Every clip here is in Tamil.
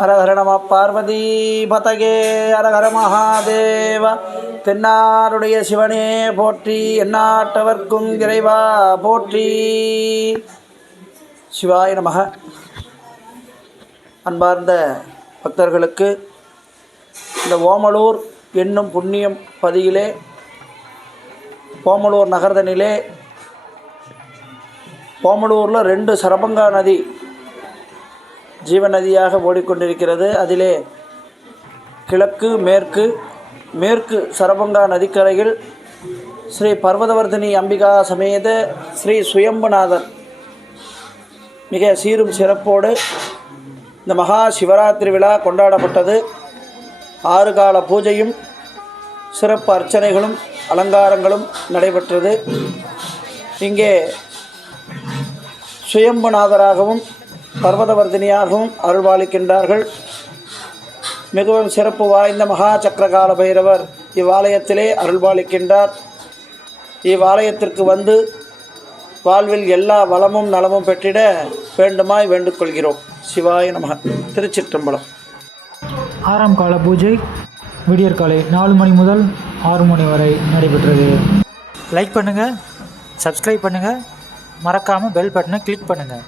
ஹரஹர நம பார்வதி பதகே ஹரஹர மகாதேவ. தென்னாருடைய சிவனே போற்றி, எந்நாட்டவர்க்கும் இறைவா போற்றி. சிவாய நமக. அன்பார்ந்த பக்தர்களுக்கு இந்த ஓமலூர் என்னும் புண்ணியம் பதியிலே, ஓமலூர் நகர்தனிலே, ஓமலூரில் 2 சரபங்கா நதி ஜீவநதியாக ஓடிக்கொண்டிருக்கிறது. அதிலே கிழக்கு மேற்கு சரபங்கா நதிக்கரையில் ஸ்ரீ பர்வதவர்தினி அம்பிகா சமேத ஸ்ரீ சுயம்புநாதர் மிக சீரும் சிறப்போடு இந்த மகா சிவராத்திரி விழா கொண்டாடப்பட்டது. 6 கால பூஜையும் சிறப்பு அர்ச்சனைகளும் அலங்காரங்களும் நடைபெற்றது. இங்கே சுயம்புநாதராகவும் பர்வதவர்தினியாகவும் அருள்பாலிக்கின்றார்கள். மிகவும் சிறப்பு வாய்ந்த மகா சக்கரகால பைரவர் இவ்வாலயத்திலே அருள்பாலிக்கின்றார். இவ்வாலயத்திற்கு வந்து வாழ்வில் எல்லா வளமும் நலமும் பெற்றிட வேண்டுமாய் வேண்டுகொள்கிறோம். சிவாய நமக. திருச்சிற்றம்பலம். 6ஆம் கால பூஜை விடியற்காலை 4 மணி முதல் 6 மணி வரை நடைபெற்றது. லைக் பண்ணுங்கள், சப்ஸ்கிரைப் பண்ணுங்கள், மறக்காமல் பெல் பட்டனை கிளிக் பண்ணுங்கள்.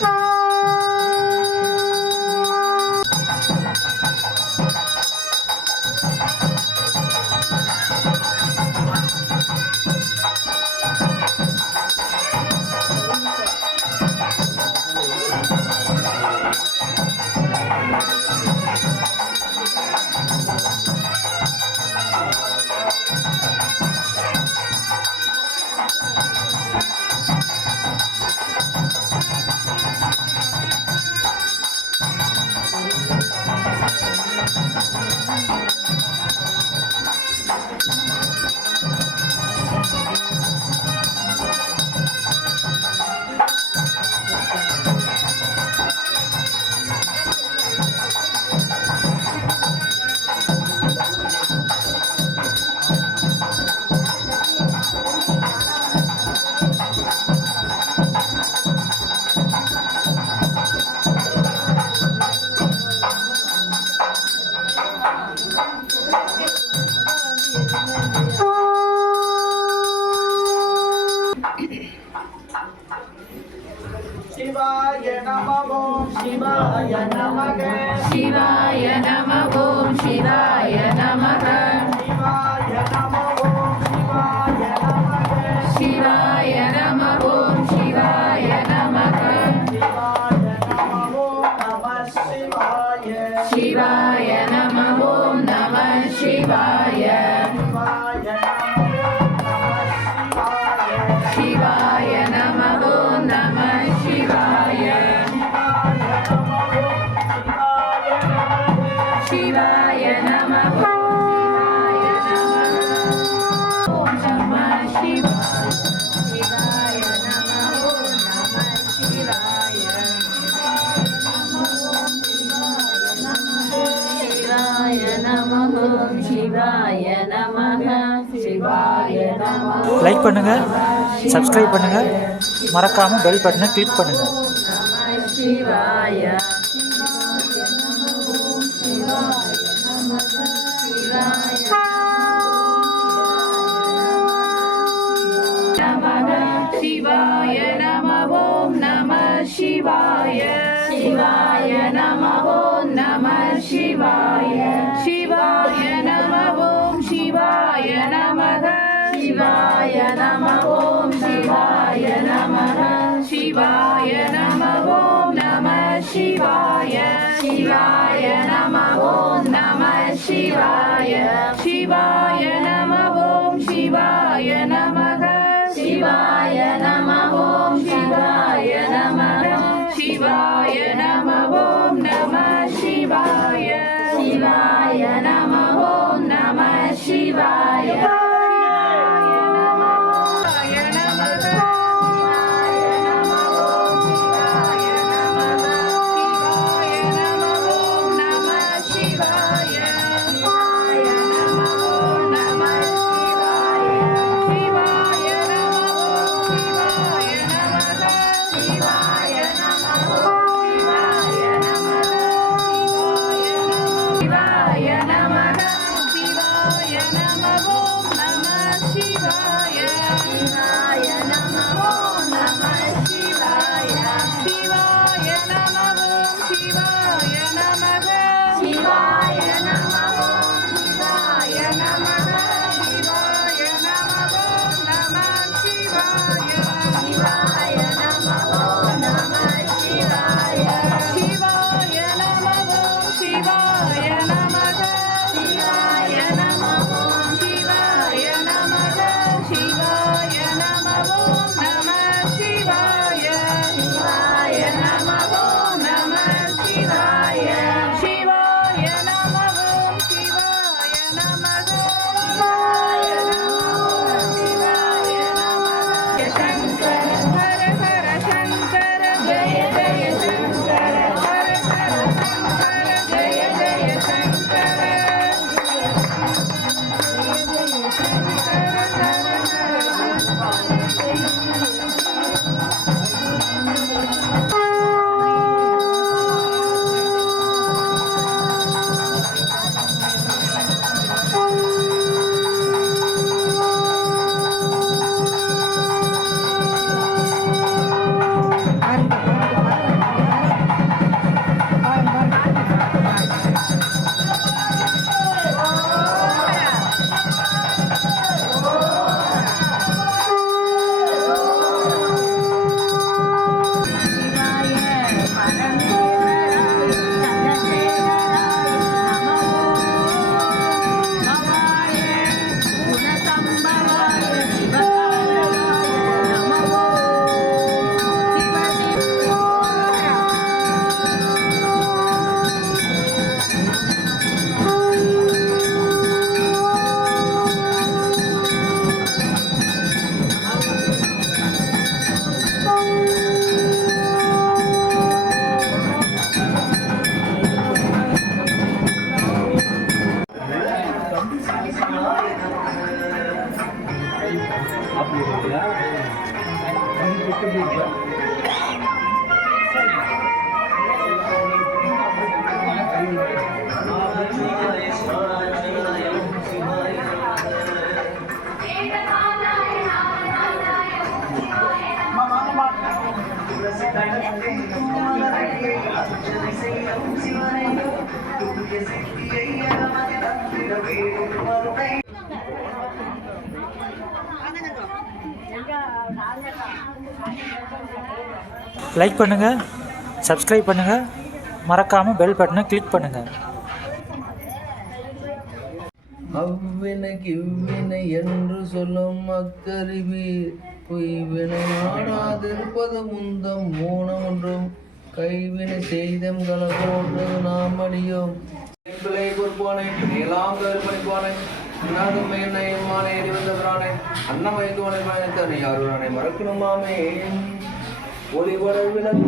Ah! சிவாய நம ஓம் சிவாய நமக சிவாய நம ஓம் சிவாய நமக சிவாய நம ஓம் சிவாய நமக சிவாய நம ஓம் சிவாய நமக சிவாய நம ஓம் நம சிவாய சிவாய நம ஓம் நம சிவாய சிவாய நம ஓம் நம சிவாய சிவாய நம ஓம் நம சிவாய சிவாய நம ஓம் சிவாய நமக சிவாய நம லைக் பண்ணுங்கள், சப்ஸ்கிரைப் பண்ணுங்கள், மறக்காமல் பெல் பட்டனை கிளிக் பண்ணுங்கள். நம சிவாய சிவாய நம ஓம் நம சிவாய சிவாய நம ஓம் நம சிவாய சிவாய நம ஓம் சிவாய நமக சிவாய நம ஓம் சிவாய நமக சிவாய நம ஓம் நம சிவாய சிவாய நம ஓம் நம சிவாய சிவாய நம ஓம் சிவாய நமக சிவாய நம ஓம் சிவாய நமக சிவாய நம ஓம் நம சிவாய சிவாய நம ஓம் நம சிவாய லைக் பண்ணுங்கள், சப்ஸ்கிரைப் பண்ணுங்கள், மறக்காமல் பெல் பட்டனை கிளிக் பண்ணுங்கள். அவ்வினைக்கு இவ்வினை என்று சொல்லும் அக்கருவீர் பொய்வினை ஆடாதிருப்பது முந்தம் ஊனம் ஒன்றும் கைவினை செய்தம் கலப்போன்று நாம் அடியோம் பிள்ளை பொறுப்பானை எல்லாம் கருப்பணிப்பானை அண்ணாதுமை என்னையம்மானை எரிவந்தவரானை அன்னமயக்குவனை பயணித்தனை யாருரானை மறக்கணுமாமே ஒளிவட விளக்கு